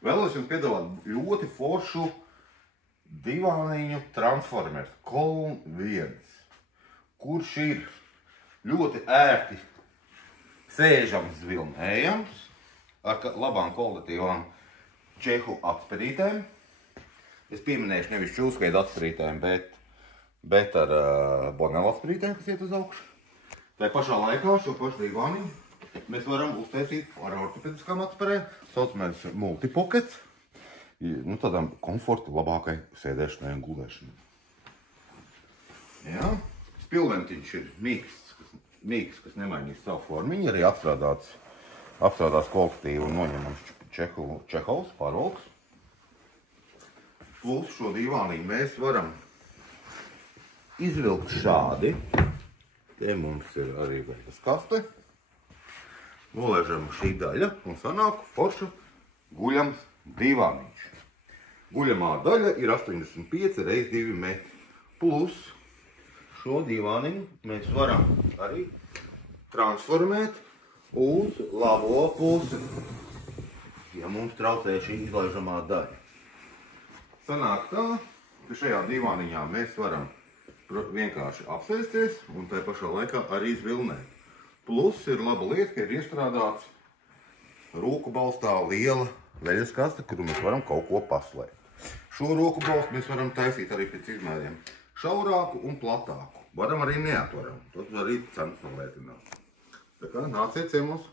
Vēlos jums piedāvāt ļoti foršu divāniņu transformers Koln 1, kurš ir ļoti ērti sēžams vilnējams ar labām kvalitatīvām čehu atspērītēm. Es pieminēšu nevis čūskveidu atspērītēm, bet ar bonelu atspērītēm, kas iet uz augšu. Tā pašā laikā šo pašu divāniņu mēs varam uztaisīt ar ortopediskām atspērēm, saucamais multipockets, tādām komforta labākai sēdēšanai un gulēšanai. Jā, spilventiņš ir mīgs, kas nemainīs savu formiņu, arī apstrādāts kvalitatīvi un noņemams čehovs, pārvalks. Plus šo divāniņu mēs varam izvilkt šādi. Te mums ir arī vēl kaste. Nolaižam šī daļa un sanāk forša guļams divāniņš. Guļamā daļa ir 85 x 2 metri. Plus šo divāniņu mēs varam arī transformēt uz labo pusi, ja mums traucē šī izlaižamā daļa. Sanāk tā, ka šajā divāniņā mēs varam vienkārši apsēsties un tai pašā laikā arī izvilnēt. Plus ir laba lieta, ka ir iestrādāts roku balstā liela veļas kaste, kuru mēs varam kaut ko paslēpt. Šo roku balstu mēs varam taisīt arī pēc izmēriem šaurāku un platāku. Varam arī neatvaram. Tad arī cenas novērtināt. Tā kā nāciet ciemos!